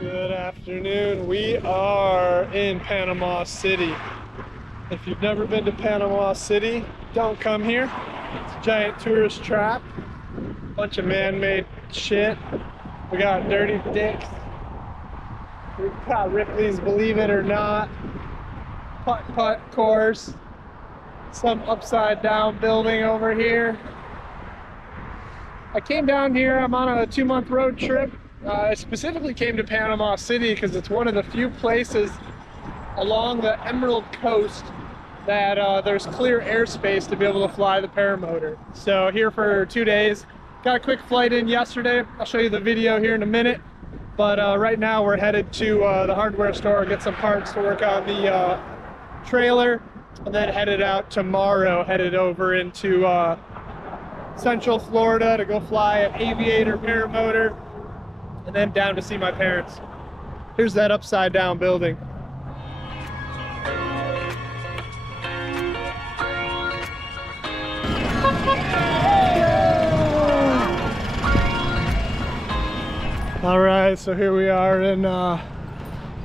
Good afternoon. We are in Panama City. If you've never been to Panama City, don't come here. It's a giant tourist trap. Bunch of man-made shit. We got Dirty Dicks. We've got Ripley's Believe It or Not. Putt-putt course. Some upside-down building over here. I came down here. I'm on a 2-month road trip. I specifically came to Panama City because it's one of the few places along the Emerald Coast that there's clear airspace to be able to fly the paramotor. So here for 2 days. Got a quick flight in yesterday. I'll show you the video here in a minute. But right now we're headed to the hardware store, get some parts to work on the trailer, and then headed out tomorrow, headed over into Central Florida to go fly an Aviator paramotor, and then down to see my parents. Here's that upside down building. All right, so here we are in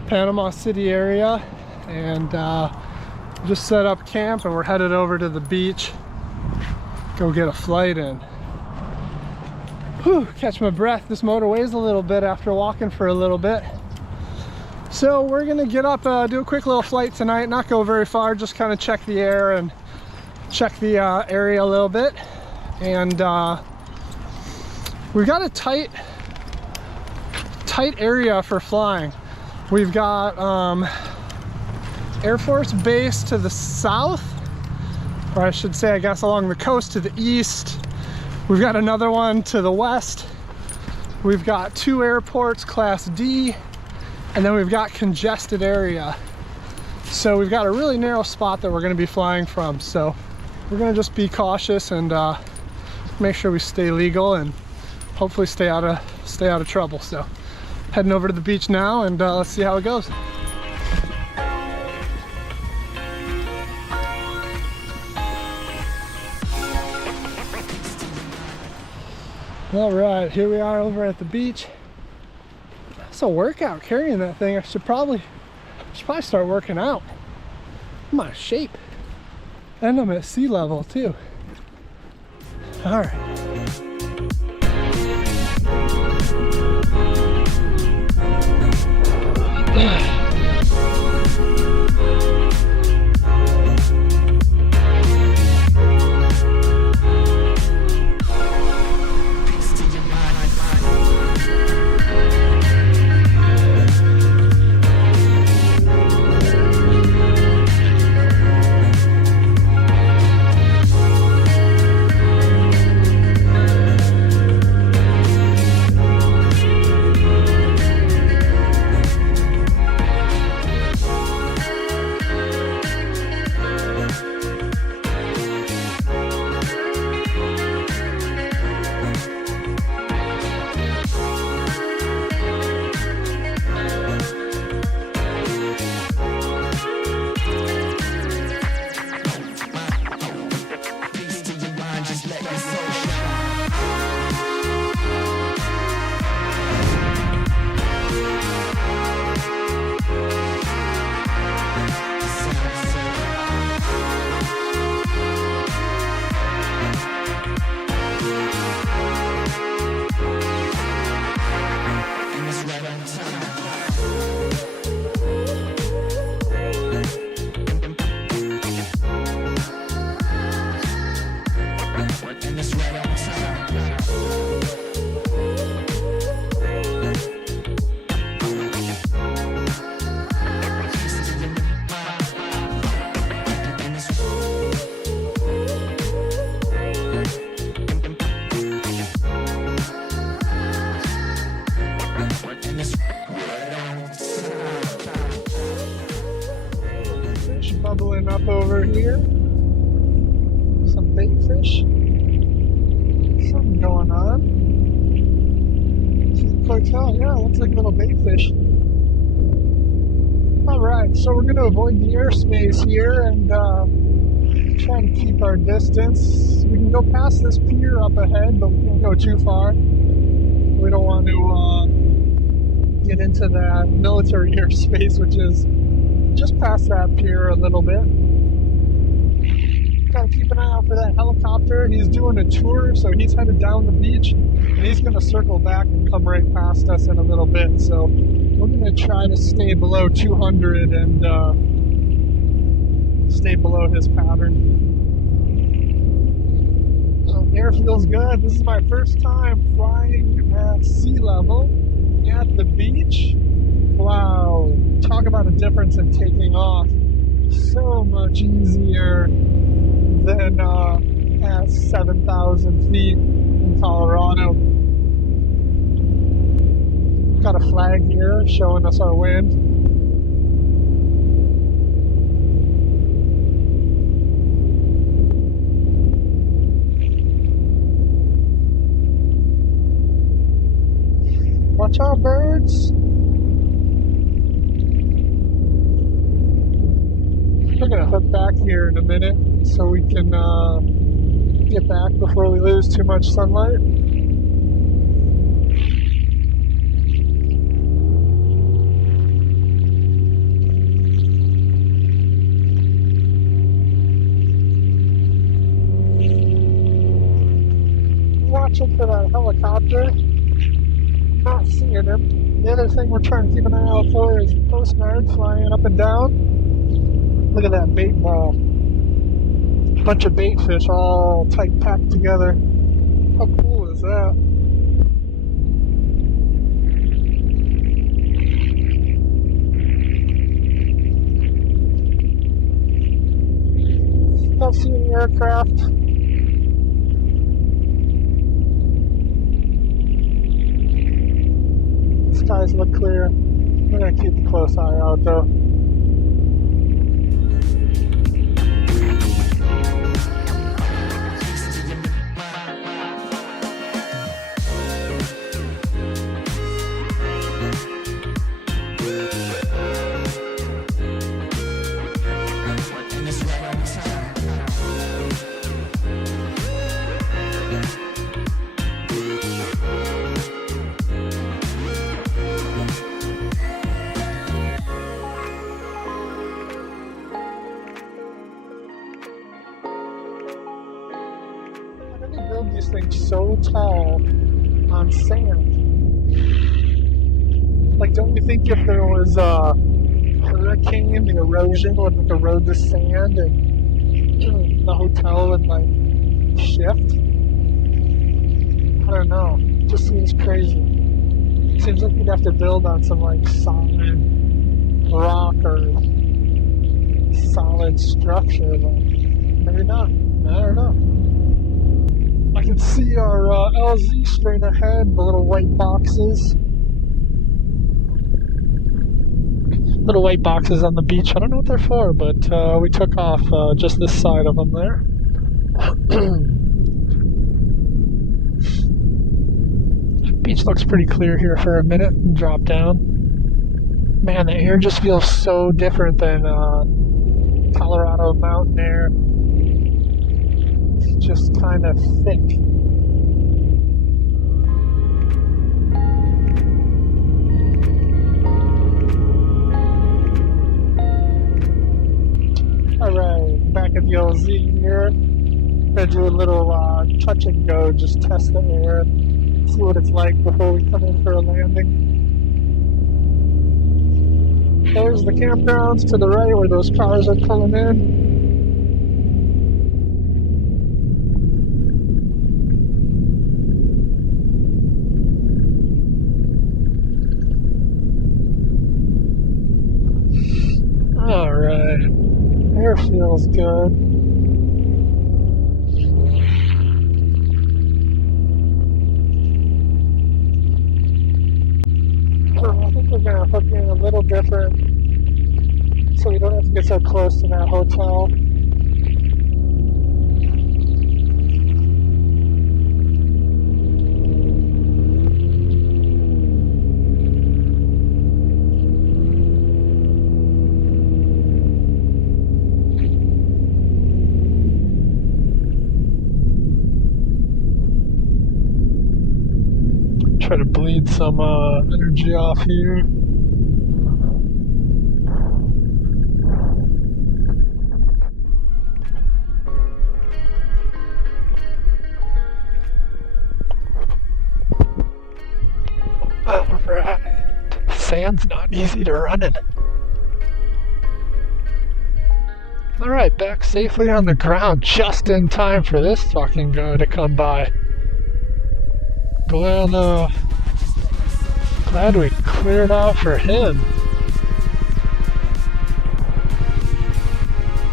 Panama City area, and just set up camp, and we're headed over to the beach, go get a flight in. Whew, catch my breath. This motor weighs a little bit after walking for a little bit. So we're gonna get up, do a quick little flight tonight, not go very far, just kind of check the air and check the area a little bit. And we've got a tight area for flying. We've got Air Force Base to the south, or I should say, I guess, along the coast to the east. We've got another one to the west. We've got 2 airports, Class D, and then we've got congested area. So we've got a really narrow spot that we're going to be flying from. So we're going to just be cautious and make sure we stay legal and hopefully stay out of trouble. So heading over to the beach now, and let's see how it goes. All right, here we are over at the beach. It's a workout carrying that thing. I should probably start working out. I'm out of shape, and I'm at sea level too. All right. Bubbling up over here. Some bait fish. Something going on. Quick tell, yeah, looks like little bait fish. Alright, so we're going to avoid the airspace here and try to keep our distance. We can go past this pier up ahead, but we can't go too far. We don't want to get into that military airspace, which is just past that pier a little bit. Gotta keep an eye out for that helicopter. He's doing a tour, so he's headed down the beach, and he's gonna circle back and come right past us in a little bit. So we're gonna try to stay below 200 and stay below his pattern. Air feels good. This is my first time flying at sea level at the beach. Wow, talk about a difference in taking off. So much easier than at 7,000 feet in Colorado. Got a flag here showing us our wind. Watch out, birds. We're gonna hook back here in a minute so we can get back before we lose too much sunlight. Watching for that helicopter. Not seeing him. The other thing we're trying to keep an eye out for is Coast Guard flying up and down. Look at that bait ball. Bunch of bait fish all tight packed together. How cool is that? Don't see any aircraft. Skies look clear. We're gonna keep a close eye out though. These things so tall on sand. Like, don't you think if there was a hurricane, the erosion would like erode the sand and the hotel would like shift? I don't know. It just seems crazy. It seems like you'd have to build on some like solid rock or solid structure, but maybe not. I don't know. I can see our LZ straight ahead, the little white boxes. Little white boxes on the beach. I don't know what they're for, but we took off just this side of them there. Beach looks pretty clear here for a minute and drop down. Man, the air just feels so different than Colorado mountain air. Just kind of thick. Alright, back at the LZ here. Gonna do a little touch and go, just test the air, see what it's like before we come in for a landing. There's the campgrounds to the right where those cars are pulling in. Alright, air feels good. So I think we're going to hook in a little different so we don't have to get so close to that hotel. Try to bleed some energy off here. Alright. Sand's not easy to run in. Alright, back safely on the ground just in time for this fucking guy to come by. Glad we cleared out for him.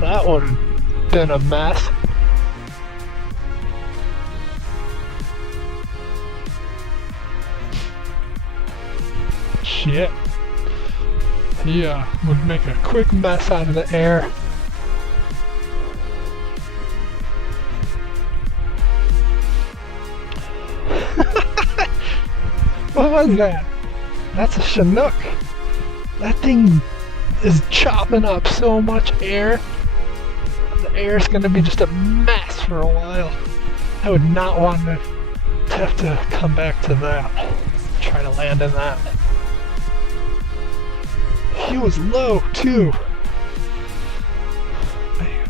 That would have been a mess. Shit. He would make a quick mess out of the air. What was that? That's a Chinook. That thing is chopping up so much air. The air's gonna be just a mess for a while. I would not want to have to come back to that. Try to land in that. He was low too. Man.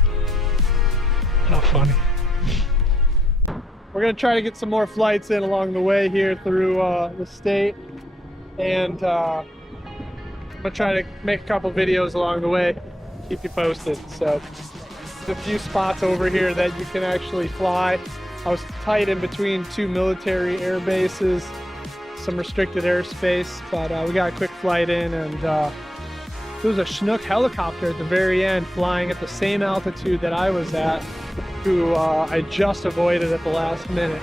How funny. We're gonna try to get some more flights in along the way here through the state, and I'm gonna try to make a couple videos along the way, keep you posted. So there's a few spots over here that you can actually fly. I was tight in between two military air bases, some restricted airspace, but we got a quick flight in, and there was a Chinook helicopter at the very end flying at the same altitude that I was at, who I just avoided at the last minute.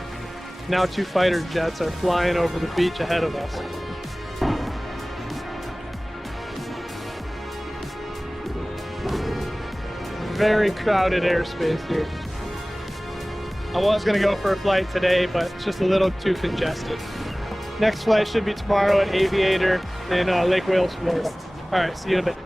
Now two fighter jets are flying over the beach ahead of us. Very crowded airspace here. I was gonna go for a flight today, but it's just a little too congested. Next flight should be tomorrow at Aviator in Lake Wales, Florida. All right, see you in a bit.